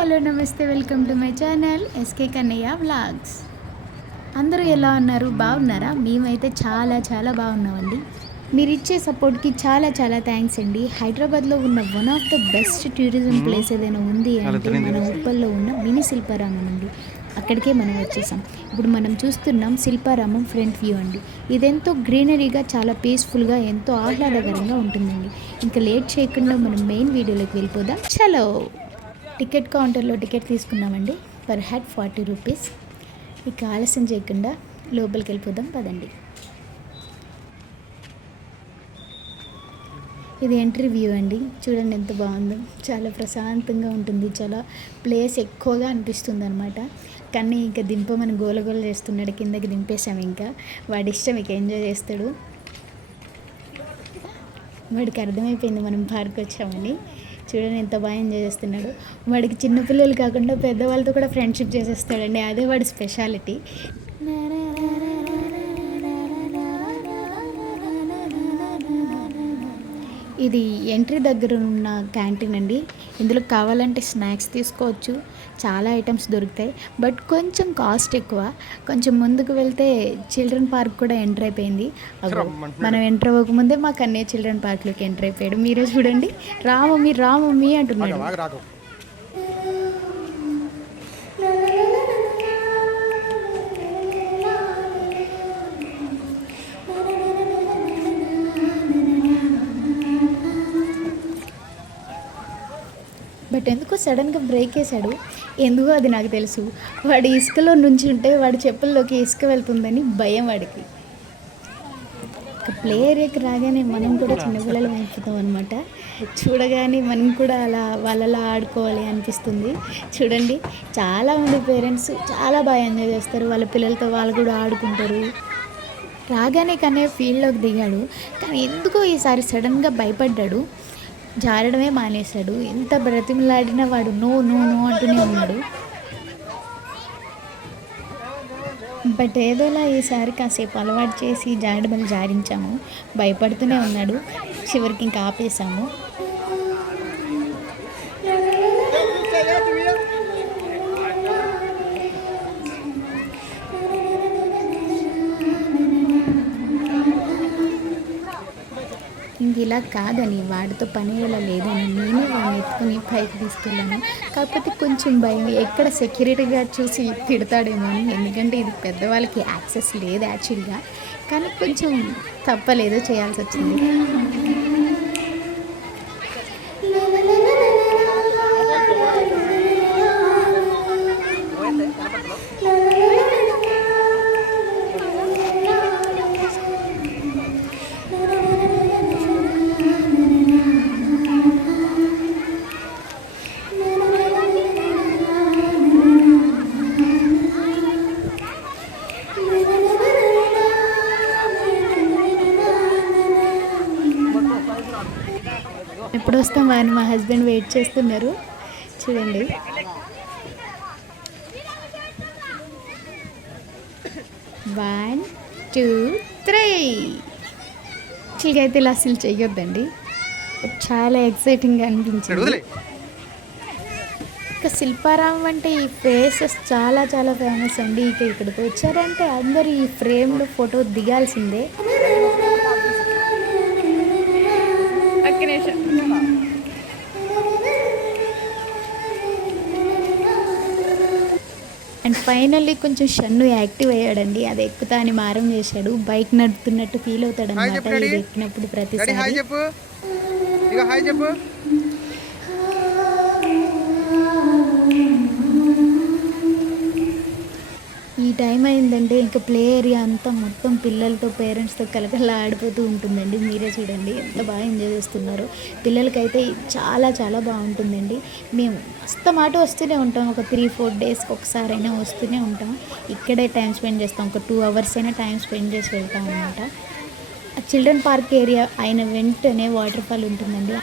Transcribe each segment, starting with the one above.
Hello నమస్తే, welcome to my channel SK Kannaiah vlogs. అందరూ ఎలా ఉన్నారు? బాగున్నారా? మేమైతే చాలా చాలా బాగున్నామండి. మీరు ఇచ్చే సపోర్ట్కి చాలా చాలా థ్యాంక్స్ అండి. హైదరాబాద్లో ఉన్న one of the best tourism place ఏదైనా ఉంది అంటే మన ఉప్పల్లో ఉన్న మినీ శిల్పారామం అండి. అక్కడికే మనం వచ్చేసాం. ఇప్పుడు మనం చూస్తున్నాం శిల్పారామం ఫ్రంట్ వ్యూ అండి. ఇదెంతో గ్రీనరీగా, చాలా పీస్ఫుల్గా, ఎంతో ఆహ్లాదకరంగా ఉంటుందండి. ఇంకా లేట్ చేయకుండా మనం మెయిన్ వీడియోలోకి వెళ్ళిపోదాం. చలో. టికెట్ కౌంటర్లో టికెట్ తీసుకున్నామండి. Per head 40 rupees. ఇక ఆలస్యం చేయకుండా లోపలికి వెళ్ళిపోదాం పదండి. ఇది ఎంట్రీ వ్యూ అండి. చూడండి ఎంత బాగుందో. చాలా ప్రశాంతంగా ఉంటుంది. చాలా ప్లేస్ ఎక్కువగా అనిపిస్తుంది అనమాట. కానీ ఇంకా దింపమని గోలగోల చేస్తున్నాడు. కిందకి దింపేసాము. ఇంకా వాడి ఇష్టం, ఇక ఎంజాయ్ చేస్తాడు. వాడికి అర్థమైపోయింది మనం పార్క్ వచ్చామని. చూడండి ఎంత బాగా ఎంజాయ్ చేస్తున్నాడు. వాడికి చిన్నపిల్లలు కాకుండా పెద్దవాళ్ళతో కూడా ఫ్రెండ్షిప్ చేసేస్తాడండి. అదే వాడి స్పెషాలిటీ. ఇది ఎంట్రీ దగ్గర ఉన్న క్యాంటీన్ అండి. ఇందులో కావాలంటే స్నాక్స్ తీసుకోవచ్చు. చాలా ఐటమ్స్ దొరుకుతాయి. బట్ కొంచెం కాస్ట్ ఎక్కువ. కొంచెం ముందుకు వెళ్తే చిల్డ్రన్ పార్క్ కూడా ఎంటర్ అయిపోయింది. మనం ఎంటర్ అవ్వకముందే మా కన్నయ్య చిల్డ్రన్ పార్క్లోకి ఎంటర్ అయిపోయాడు. మీరే చూడండి. రామమ్మీ రామమ్మీ అంటున్నాడు. బట్ ఎందుకో సడన్గా బ్రేక్ వేసాడు. ఎందుకో అది నాకు తెలుసు. వాడు ఇసుకలో నుంచి ఉంటే వాడి చెప్పుల్లోకి ఇసుక వెళ్తుందని భయం వాడికి. ఒక ప్లే ఏరియాకి రాగానే మనం కూడా చిన్నపిల్లలు అయిపోతాం అనమాట. చూడగానే మనం కూడా అలా వాళ్ళలా ఆడుకోవాలి అనిపిస్తుంది. చూడండి, చాలామంది పేరెంట్స్ చాలా బాగా ఎంజాయ్ చేస్తారు. వాళ్ళ పిల్లలతో వాళ్ళు కూడా ఆడుకుంటారు. రాగానే కానీ ఫీల్డ్లోకి దిగాడు. కానీ ఎందుకో ఈసారి సడన్గా భయపడ్డాడు. జారడమే మానేశాడు. ఎంత బ్రతిమలాడినా వాడు నో నో నో అంటూనే ఉన్నాడు. బట్ ఏదోలా ఈసారి కాసేపు అలవాటు చేసి జారడమని జారించాము. భయపడుతూనే ఉన్నాడు. చివరికి ఇంకా ఆపేసాము. ఇంక ఇలా కాదని, వాడితో పని ఎలా లేదని నేనే వాడిని ఎత్తుకుని పైకి తీసుకెళ్ళాను. కాకపోతే కొంచెం భయం, ఎక్కడ సెక్యూరిటీ గార్డ్ చూసి తిడతాడేమో అని. ఎందుకంటే ఇది పెద్దవాళ్ళకి యాక్సెస్ లేదు యాక్చువల్గా. కానీ కొంచెం తప్పలేదు, చేయాల్సి వచ్చింది. ఎప్పుడు వస్తాం అని మా హస్బెండ్ వెయిట్ చేస్తున్నారు. చూడండి, 1 2 3. యాక్చువల్గా అయితే ఇలా అసలు చెయ్యొద్దండి. చాలా ఎక్సైటింగ్గా అనిపించింది. ఇక శిల్పారామం అంటే ఈ ఫేసెస్ చాలా చాలా ఫేమస్ అండి. ఇక ఇక్కడికి వచ్చారంటే అందరూ ఈ ఫ్రేమ్లో ఫోటో దిగాల్సిందే. అండ్ ఫైనల్లీ కొంచెం షన్ను యాక్టివ్ అయ్యాడండి. అది ఎక్కుతా అని మారం చేశాడు. బైక్ నడుపుతున్నట్టు ఫీల్ అవుతాడు అనమాట ఇది ఎక్కినప్పుడు ప్రతిసారి. ఈ టైం అయిందంటే ఇంకా ప్లే ఏరియా అంతా మొత్తం పిల్లలతో పేరెంట్స్తో కలకల్లా ఆడిపోతూ ఉంటుందండి. మీరే చూడండి ఎంత బాగా ఎంజాయ్ చేస్తున్నారు. పిల్లలకైతే చాలా చాలా బాగుంటుందండి. మేము మాట వస్తూనే ఉంటాం. ఒక 3-4 డేస్కి ఒకసారైనా వస్తూనే ఉంటాం. ఇక్కడే టైం స్పెండ్ చేస్తాం. ఒక 2 అవర్స్ అయినా టైం స్పెండ్ చేసి వెళ్తాం అనమాట. చిల్డ్రన్ పార్క్ ఏరియా అయిన వెంటనే వాటర్ ఫాల్ ఉంటుందండి.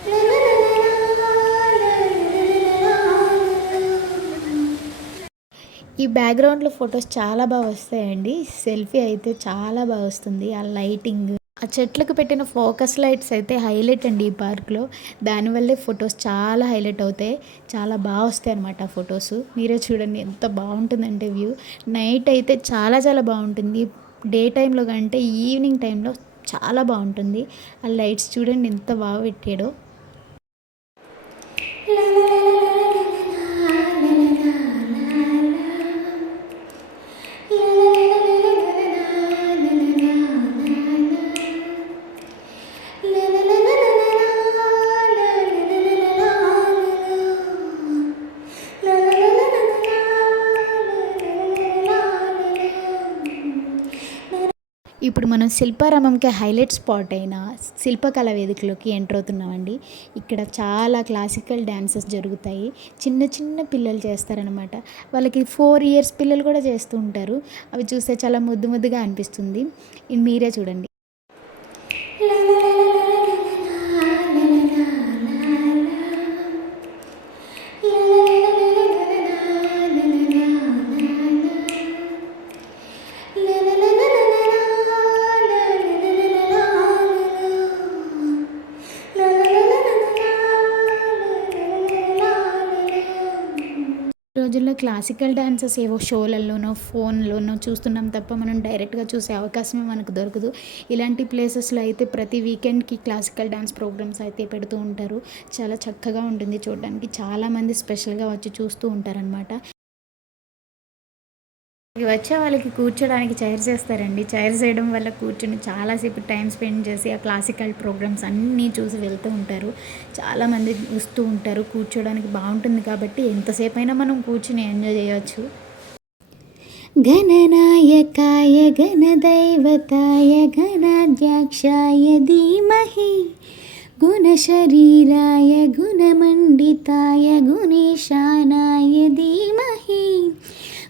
ఈ బ్యాక్గ్రౌండ్లో ఫొటోస్ చాలా బాగా వస్తాయండి. సెల్ఫీ అయితే చాలా బాగా వస్తుంది. ఆ లైటింగ్, ఆ చెట్లకు పెట్టిన ఫోకస్ లైట్స్ అయితే హైలైట్ అండి ఈ పార్క్లో. దానివల్లే ఫొటోస్ చాలా హైలైట్ అవుతాయి. చాలా బాగా వస్తాయి అన్నమాట ఆ ఫొటోస్. మీరే చూడండి ఎంత బాగుంటుందంటే వ్యూ. నైట్ అయితే చాలా చాలా బాగుంటుంది. డే టైంలో కంటే ఈవినింగ్ టైంలో చాలా బాగుంటుంది. ఆ లైట్స్ చూడండి ఎంత బాగా పెట్టాడో. ఇప్పుడు మనం శిల్పారామంకి హైలైట్ స్పాట్ అయిన శిల్పకళా వేదికలోకి ఎంటర్ అవుతున్నామండి. ఇక్కడ చాలా క్లాసికల్ డ్యాన్సెస్ జరుగుతాయి. చిన్న చిన్న పిల్లలు చేస్తారనమాట. వాళ్ళకి 4 ఇయర్స్ పిల్లలు కూడా చేస్తూ ఉంటారు. అవి చూస్తే చాలా ముద్దు ముద్దుగా అనిపిస్తుంది. మీరే చూడండి. రోజుల్లో క్లాసికల్ డాన్సెస్ ఏవో షోలలోనో ఫోన్లోనో చూస్తున్నాం తప్ప మనం డైరెక్ట్గా చూసే అవకాశమే మనకు దొరకదు. ఇలాంటి ప్లేసెస్లో అయితే ప్రతి వీకెండ్కి క్లాసికల్ డాన్స్ ప్రోగ్రామ్స్ అయితే పెడుతూ ఉంటారు. చాలా చక్కగా ఉంటుంది చూడడానికి. చాలామంది స్పెషల్గా వచ్చి చూస్తూ ఉంటారనమాట. వచ్చే వాళ్ళకి కూర్చోడానికి చైర్స్ వేస్తారండి. చైర్స్ వేయడం వల్ల కూర్చొని చాలాసేపు టైం స్పెండ్ చేసి ఆ క్లాసికల్ ప్రోగ్రామ్స్ అన్నీ చూసి వెళ్తూ ఉంటారు. చాలామంది వస్తూ ఉంటారు. కూర్చోడానికి బాగుంటుంది కాబట్టి ఎంతసేపు అయినా మనం కూర్చుని ఎంజాయ్ చేయొచ్చు. గణనాయకాయ గణదైవతాయ గణాధ్యక్షాయ ధీమహి గుణశరీరాయ గుణమండితాయ గుణేశానాయ ధీమహి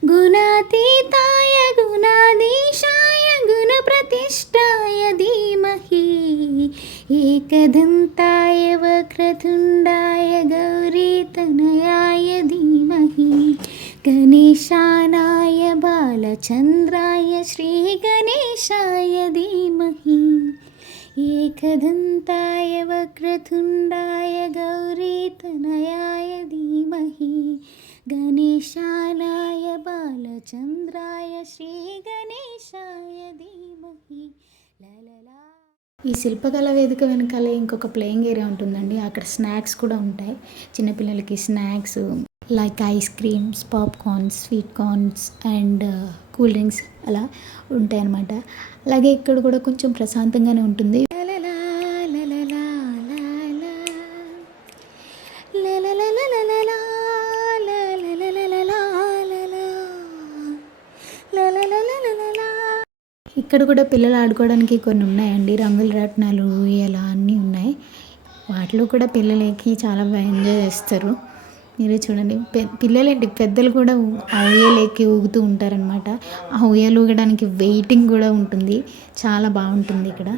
గుణాతీతాయ గుణాధీశాయ గుణప్రతిష్ఠాయ ధీమహి ఏకదంతాయ వక్రతుండాయ గౌరీతనయాయ ధీమహి గణేశానాయ బాలచంద్రాయ శ్రీగణేశాయ ధీమహి ఏకదంతాయ వక్రతుండాయ గౌరీతనయాయ ధీమహి గణేశానాయ బాలచంద్రాయ శ్రీగణేశాయ ధీమహి లలలా. ఈ శిల్పకళా వేదిక వెనకాలే ఇంకొక ప్లేయింగ్ ఏరియా ఉంటుందండి. అక్కడ స్నాక్స్ కూడా ఉంటాయి. చిన్నపిల్లలకి snacks like ice creams, popcorns, sweet corns and cool drinks అలా ఉంటాయన్నమాట. అలాగే ఇక్కడ కూడా కొంచెం ప్రశాంతంగానే ఉంటుంది. ఇక్కడ కూడా పిల్లలు ఆడుకోవడానికి కొన్ని ఉన్నాయండి. రంగుల రాట్నాలు, ఉయ్యాల అన్నీ ఉన్నాయి. వాటిలో కూడా పిల్లలకి చాలా బాగా ఎంజాయ్ చేస్తారు. మీరే చూడండి. పిల్లలేంటి పెద్దలు కూడా ఆ ఉయ్యాలు ఎక్కి ఊగుతూ ఉంటారనమాట. ఆ ఉయ్యాలు ఊగడానికి వెయిటింగ్ కూడా ఉంటుంది. చాలా బాగుంటుంది ఇక్కడ.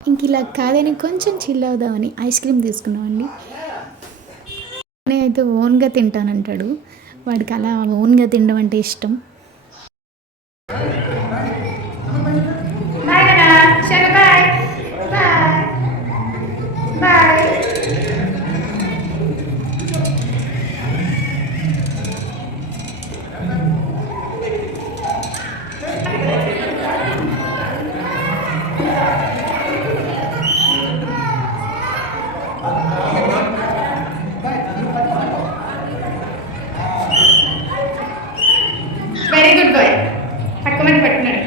ఇంక ఇలా కాదని కొంచెం చిల్ అవుదామని ఐస్ క్రీమ్ తీసుకున్నామండి. నేనైతే ఓన్గా తింటానంటాడు. వాడికి అలా ఓన్గా తినడం అంటే ఇష్టం. Very good boy. పక్కమని పట్టినాడు.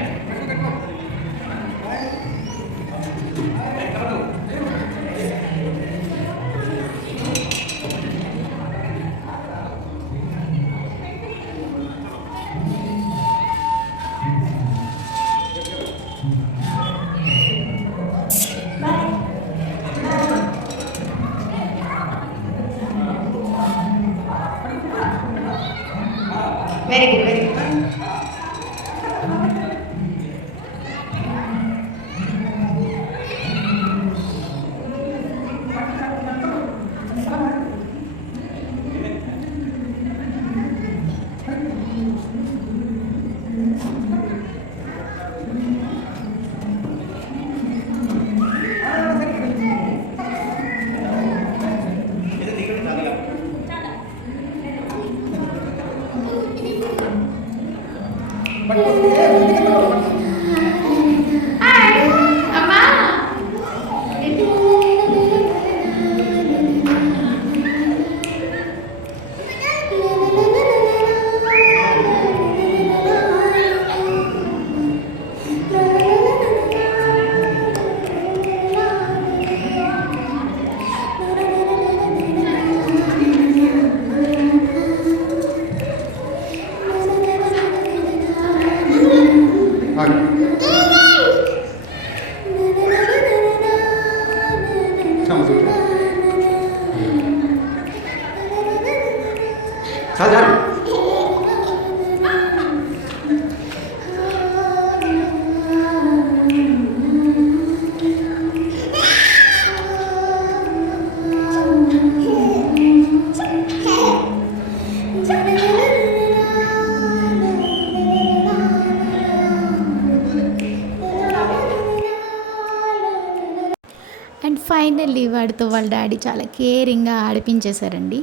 అండ్ ఫైనల్లీ వాడితో వాళ్ళ డాడీ చాలా కేరింగ్గా ఆడిపించేశారండి.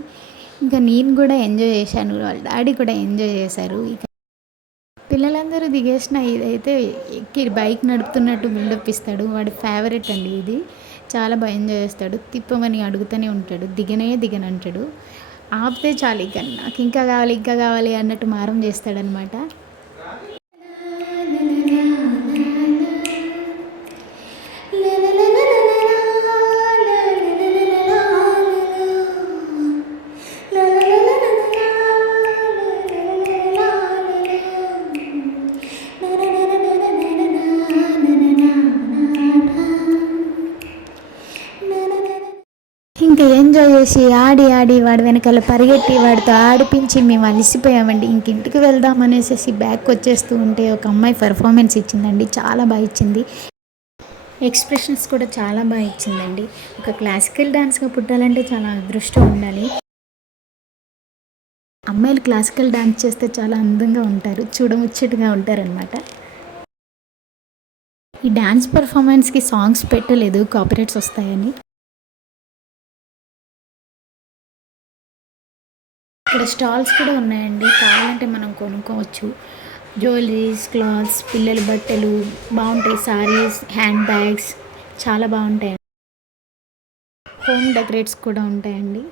ఇంకా నేను కూడా ఎంజాయ్ చేశాను, వాళ్ళ డాడీ కూడా ఎంజాయ్ చేశారు. ఇక పిల్లలందరూ దిగేసిన ఇదైతే ఎక్కి బైక్ నడుపుతున్నట్టు బిల్డప్ ఇస్తాడు. వాడి ఫేవరెట్ అండి ఇది. చాలా బాగా ఎంజాయ్ చేస్తాడు. తిప్పమని అడుగుతూనే ఉంటాడు, దిగనంటాడు. ఆపితే చాలు ఇక నాకు ఇంకా కావాలి అన్నట్టు మారం చేస్తాడనమాట. ఇంకా ఎంజాయ్ చేసి ఆడి వాడి వెనకాల పరిగెట్టి వాడితో ఆడిపించి మేము అలసిపోయామండి. ఇంక ఇంటికి వెళ్దాం అనేసి బ్యాక్ వచ్చేస్తూ ఉంటే ఒక అమ్మాయి పర్ఫార్మెన్స్ ఇచ్చిందండి, చాలా బాగా ఇచ్చింది. ఎక్స్ప్రెషన్స్ కూడా చాలా బాగా ఇచ్చిందండి. ఒక క్లాసికల్ డాన్స్గా పుట్టాలంటే చాలా అదృష్టం ఉండాలి. అమ్మాయిలు క్లాసికల్ డాన్స్ చేస్తే చాలా అందంగా ఉంటారు, చూడముచ్చటగా ఉంటారనమాట. ఈ డాన్స్ పర్ఫార్మెన్స్కి సాంగ్స్ పెట్టలేదు, కాపీరైట్స్ వస్తాయని. ఇక్కడ స్టాల్స్ కూడా ఉన్నాయండి, కావాలంటే మనం కొనుక్కోవచ్చు. జ్యువెలరీస్, క్లాత్స్, పిల్లల బట్టలు బాగుంటాయి, సారీస్, హ్యాండ్ బ్యాగ్స్ చాలా బాగుంటాయి. హోమ్ డెకరేట్స్ కూడా ఉంటాయండి.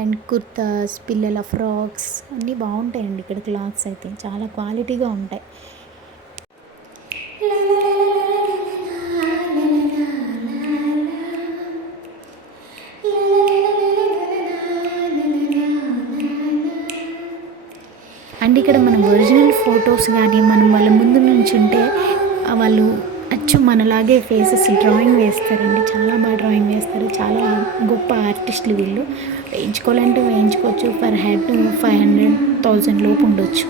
అండ్ కుర్తాస్, పిల్లల ఫ్రాక్స్ అన్నీ బాగుంటాయండి. ఇక్కడ క్లాత్స్ అయితే చాలా క్వాలిటీగా ఉంటాయి. అండ్ ఇక్కడ మనం ఒరిజినల్ ఫొటోస్ కానీ మనం వాళ్ళ ముందు నుంచి ఉంటే వాళ్ళు అచ్చు మనలాగే ఫేసెస్ డ్రాయింగ్ వేస్తారండి, చాలా బాగా డ్రాయింగ్ వేస్తారు. చాలా గొప్ప ఆర్టిస్టులు వీళ్ళు. వేయించుకోవాలంటే వేయించుకోవచ్చు. పర్ హెడ్ 500,000 లోపు ఉండొచ్చు.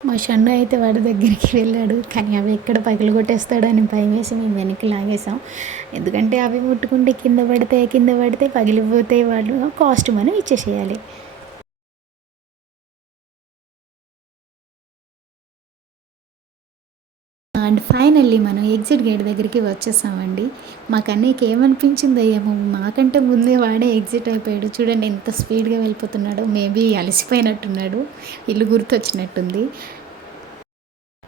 మా షండు అయితే వాడి దగ్గరికి వెళ్ళాడు, కానీ అవి ఎక్కడ పగిలిగొట్టేస్తాడని భయం వేసి మేము వెనక్కి లాగేసాం. ఎందుకంటే అవి ముట్టుకుంటే కింద పడితే పగిలిపోతే వాళ్ళు కాస్ట్ మనం ఇచ్చేసేయాలి. అండ్ ఫైనల్లీ మనం ఎగ్జిట్ గేట్ దగ్గరికి వచ్చేసామండి. మా కన్నయ్యకి ఏమనిపించిందో ఏమో, మాకంటే ముందే వాడే ఎగ్జిట్ అయిపోయాడు. చూడండి ఎంత స్పీడ్గా వెళ్ళిపోతున్నాడో. మేబీ అలసిపోయినట్టున్నాడు, ఇల్లు గుర్తొచ్చినట్టుంది.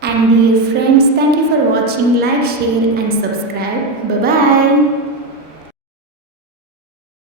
And dear friends, thank you for watching. Like, share and subscribe. Bye bye.